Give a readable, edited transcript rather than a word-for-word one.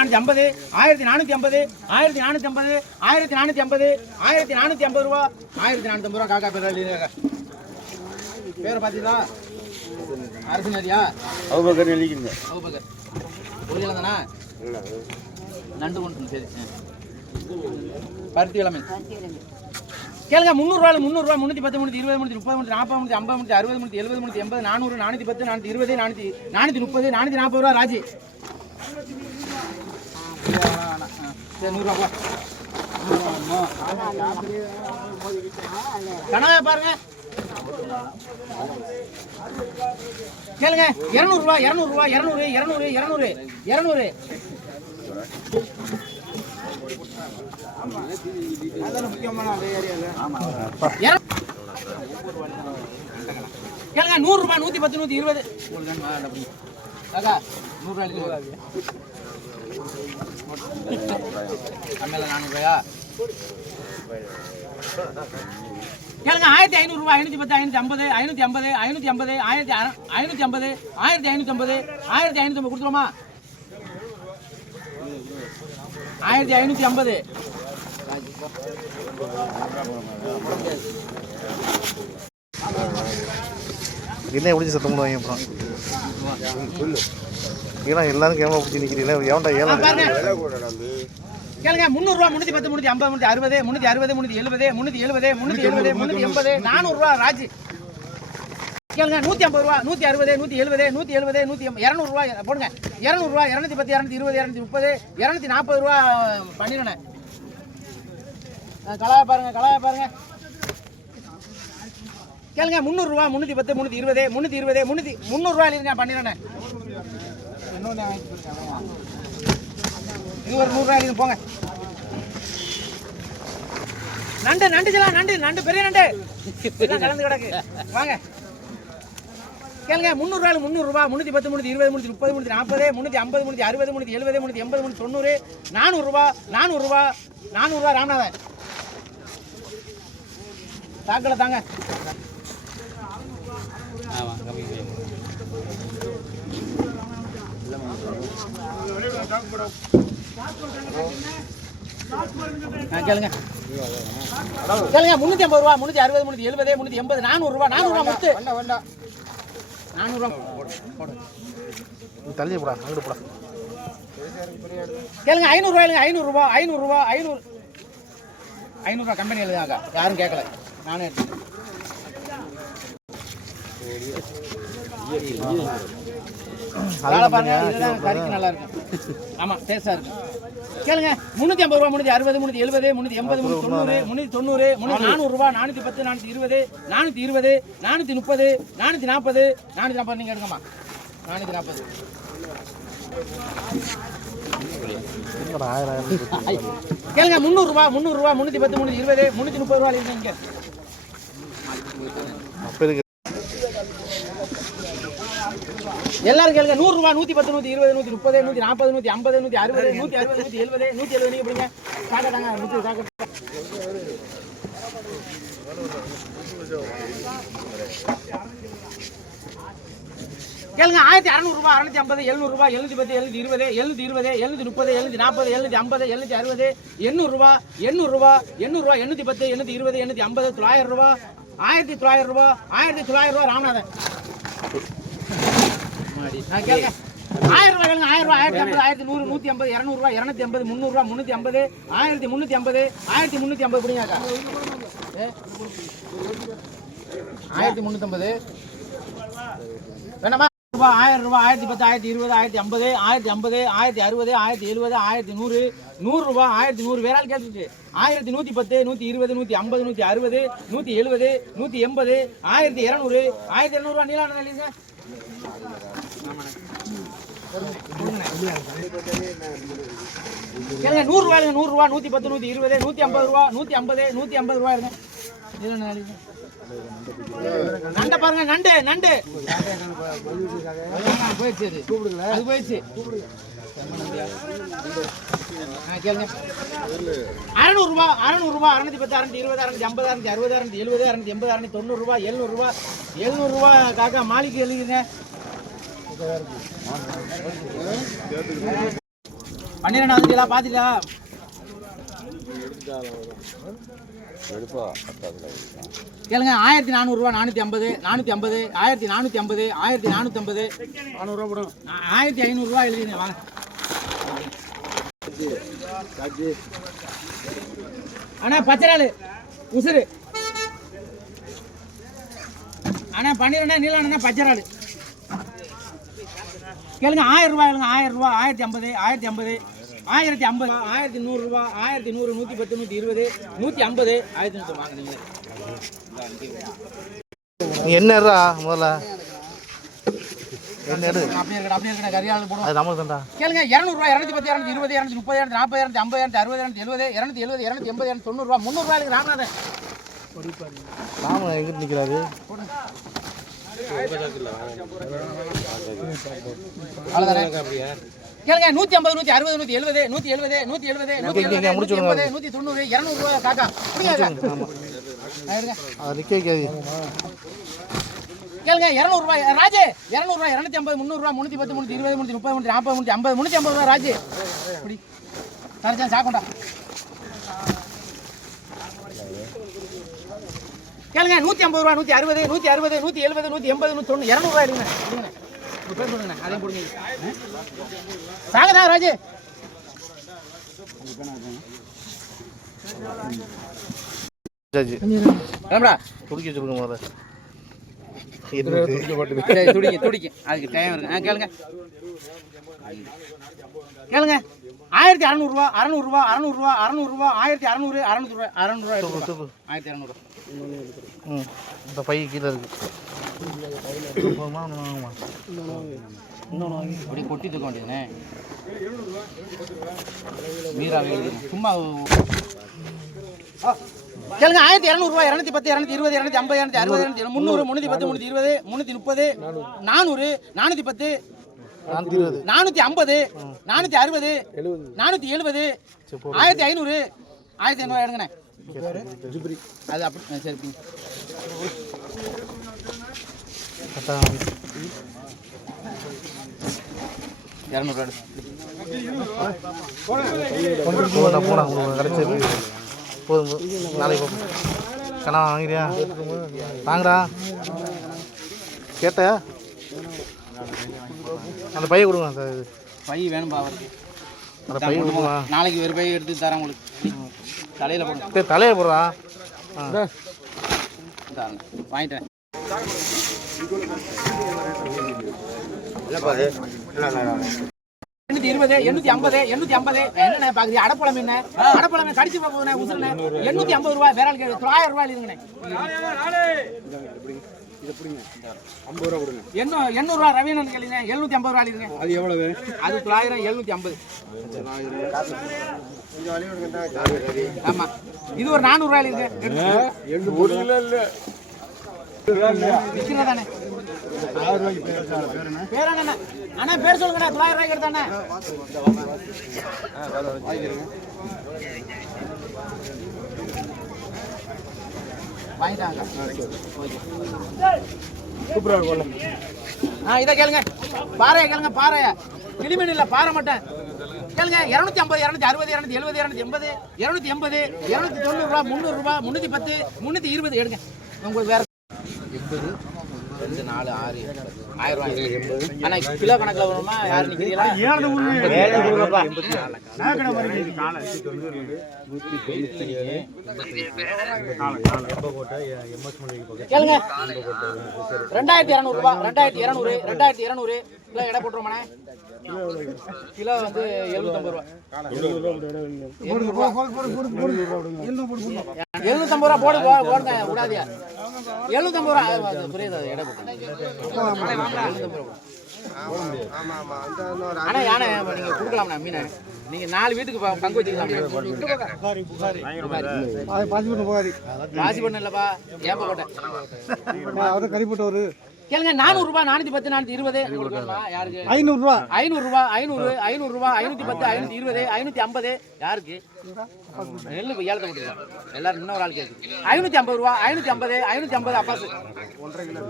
450, 1450, 1450, 1450, 1450 ரூபா, 1450 ரூபா. காக்கா பேர் பாத்தீங்களா? அரசு நதியா? அவுபக்கர் எழுதிக்கிறீங்க. அவுபக்கர் ஒரிஜினல் தானா? நண்டு கொண்டு சரி. பருத்தி கிழமை கேளுங்க. 300 ரூபா, 310, 320, 330, 340, 350, 360, 370, 380, 400, 410, 420, 430, 440 ரூபா. ராஜி சரி 100 ரூபா. கனவா பாருங்க கேளுங்க. 200 ரூபா, 200 ரூபா, 200, 200, 200, 200. கேளுங்க. 100 ரூபாய், 110, 120. காக்கா 100 ரூபாய் அம்மேல 400 ரூபாயா? கேளுங்க. 1500 ரூபாய், 510, 550, 550, 550, 1550, 1550, 1550 கொடுத்துருமா? 1550. என்ன பிடிச்சி சத்தம் போடுவாங்க அப்புறம் ஏன்னா எல்லாரும் கேமரா பிடிச்சி நிற்கிறீங்களா? எவன்டா ஏழாம் கேளுங்க. 300 ரூபா, 310, 350, 360, 360, 370, 370, 380, 400 ரூபா. ராஜி கேளுங்க. 150 ரூபா, 160, 170, 170, 200 ரூபா போடுங்க. 200 ரூபா, 210, 220, 230, 240 ரூபா பண்ணிடுறேன். கலாய பாருங்க, கலாய பாருங்க. கேளுங்க. 300 ரூபா, 310, 320, 320, 300 ரூபா இல்லைங்க பண்ணிடுறேன். இது ஒரு 100 ரூபாய் எழுதி போங்க. நண்டு நண்டு சொல்லலாம். நண்டு நண்டு பெரிய நண்டு கலந்து கிடக்கு. வாங்க கேளுங்க. 300 ரூபாய், 300 ரூபா, 310, 320, 330, 340, 350, 360, 370, 380, 390, 400 ரூபா, 400 ரூபா, 400 ரூபா. ராமநாதன் தாக்கல தாங்க. கேளுங்க. கேளுங்க. 350 ரூபா, 360, 370, 380, 400 ரூபா, 400 ரூபா முத்து. 400 ரூபா தள்ளி போடா, அங்கிட்டு போடா. கேளுங்க. 500 ரூபாய், 500 ரூபா, 500 ரூபா, 500, 500 ரூபா கம்பெனி எழுதாங்க. யாரும் கேட்கல, நானே எடுத்துட்டேன். கறிக்கு நல்லா இருக்கும். ஆமா டேஸ்டா இருக்கும். கேளுங்க. 350 ரூபா, 360, 370, 380, 390, 400 ரூபா, 410, 420, 420, 430, 440, 440. நீங்க எடுங்கம்மா. 440. கேளுங்க. 300 ரூபா, 300 ரூபா, 310, 320, 330 ரூபா இங்க. எல்லாரும் கேளுங்க. 100 ரூபா, 110, 120, 130, 140, 150, 160, 160, 170, 170. நீங்க எப்படிங்க காக்கட்டாங்க? கேளுங்க. 1600 ரூபா, 650, 700 ரூபா, 710, 720, 720, 730, 740, 750, 760, 800 ரூபா, 800 ரூபா, 800 ரூபா, 810, 820, 850, 900 ரூபா, 1900 ரூபா, 1900 ரூபா. ராமநாதன் கேளுங்க. 1000 ரூபாய் கேளுங்க. 1000 ரூபா, 1050, 1100, 150, 200 ரூபா, 250, 300 ரூபா, 350, 1350, 1350. புரியுங்க. 1350 வேணாமா? 1000 ரூபா, 1010, 1020, 1050, 1050, 1060, 1070, 1100, 100 ரூபா, 1100. வேற ஆள் கேட்டுச்சு. 1110, 120, 150, 160, 170, 180, 1200, 1200 ரூபா. நீலான இல்லைங்க. கேளுங்க. 100 ரூபாய், 100 ரூபா, 110, 120, 150 ரூபா, 150, 150 ரூபா இருங்க. நண்ட பாருங்க. நண்டு நண்டு போயிடுச்சு. அது போயிடுச்சு. கேளுங்க. 600 ரூபா, 600 ரூபா, 610, 620, 650, 660, 670, 680, 690 ரூபா, 700 ரூபா, 700 ரூபா. காக்கா மாலிக்கு எழுதுங்க. 12,000 பாத்துட்டா கேளுங்க 1400 ரூபா 450 450 1450 1450 400 ரூபா போடும் 1500 ரூபா எழுதிங்க வாங்க அண்ணா பச்சராளு உசுரு அண்ணா 12 நீலாண்ணா பச்சராளு கேளுங்க 1000 ரூபா எழுங்க 1000 ரூபா 1050 1050 1150 1100 ரூபா 1100 110 120 150 1100 வாங்க நீங்க நீ என்ன எடுறா முதல்ல என்ன எடு அப்படியே இருக்கடா கரியால போடுவோம் அது நமக்கு தான்டா கேளுங்க 200 ரூபா 210 220 230 240 250 260 270 280 280 280 300 ரூபா இருக்கு ராமநாதன் ராமன் எங்கிட்டு நிற்கிறாரு கேளுங்க 150 160 170 170 170 180 190 200 ரூபா காக்கா அதை நிற்க வைக்காது கேளுங்க 200 ரூபாய் ராஜே 200 ரூபாய் 250 300 ரூபாய் 310 320 330 340 350 350 ரூபாய் ராஜே இப்படி சரிச்சா சாக்கோண்டா கேளுங்க 150 ரூபாய் 160 160 170 180 190 200 ரூபாய் எடுங்க பேர் சொல்லுங்க அதே போடுங்க சாகதா ராஜே ஜாஜி கிளம்புடா துடிக்க வச்சுருங்க முதல்ல துடிக்கும் அதுக்கு டைம் இருக்கு கேளுங்க கேளுங்க 1600 ரூபா 600 ரூபா 600 ரூபா 600 ரூபா 1600 600 ரூபா 600 ரூபா 1200 ம் இந்த பை கீழே இருக்கு இப்படி கொட்டி தூக்க வேண்டியதுண்ணே மீரா சும்மா கேளுங்க 1200 ரூபாய் 210 220 250 260 270 300 310 330 400 410 450 460 470 1500 1500 எடுங்கண்ணே அது அப்படி சரி 200 போனா கிடைச்சி போதும் நாளைக்கு போகும் கண்ணா வாங்கிறியா வாங்கடா கேட்ட அந்த பைய கொடுங்க அந்த இது பை வேணும்பா அவருக்கு அந்த பைய கொடுங்க நாளைக்கு ஒரு பை எடுத்து தரேன் உங்களுக்கு தலையில் போடுங்க தலையை போடுறா வாங்கிட்டேன் இல்லைப்பா அது 820 850 850 என்ன பாக்குறீங்க அடப்பழம் என்ன அடப்பழம் கடிச்சு போகுதுண்ணே உசுருண்ணே 850 ரூபாய் வேற 900 ரூபாய் இல்லைங்கண்ணே 50 ரூபா கொடுங்க. 800 ரூபாய் ரவீனன் கேளுங்க 750 ரூபாய் இல்லைங்க அது எவ்வளவு? அது 900 750 ஆமா இது ஒரு 400 ரூபாய் இல்லைங்க ஒரு கிலோ இல்ல விக்கிறதானே பேர் என்ன அண்ணா பேர் சொல்லுங்கண்ணா 900 ரூபாய்க்கு எடுத்தானே வாங்கிட்டாங்க சூப்பரா இருக்கும்ல. இதை கேளுங்க பாறையா கேளுங்க பாறையா கிளிமீன் இல்ல பாறை மட்டும் கேளுங்க 250 260 270 280 280 290 ரூபா 300 ரூபா 310 320 எடுங்க உங்களுக்கு வேற 80 2 4 6 1000 ரூபாய் அண்ணா கிலோ கணக்குல வருமா யார் நிக்கிறீங்களா கேளுங்க 2200 ரூபாய் 2200 2200 கிலோ எடை போட்டுருமாண்ணே கிலோ வந்து 750 ரூபாய் 750 ரூபா போடுங்க விடாதியா 750 ரூபா புரியுது எடை போட்டு ஆனா யானை நீங்க கொடுக்கலாம்ண்ணா மீனை நீங்க 4 வீட்டுக்கு பங்கு வச்சுக்கலாம் பாசி பண்ண இல்லப்பா ஏப்ப போட்டேன் கறி போட்டு ஒரு கேளுங்க 400 ரூபாய் 410 420 யாருக்கு 500 ரூபா 500 ரூபாய் 500 ரூபாய் 510 520 550 யாருக்கு நெல்லு ஏலத்தை போட்டுருக்கோம் எல்லாரும் இன்னொரு ஆள் கேட்கு 550 ரூபாய் 550 550 அப்பாஸ் 1.5 கிலோ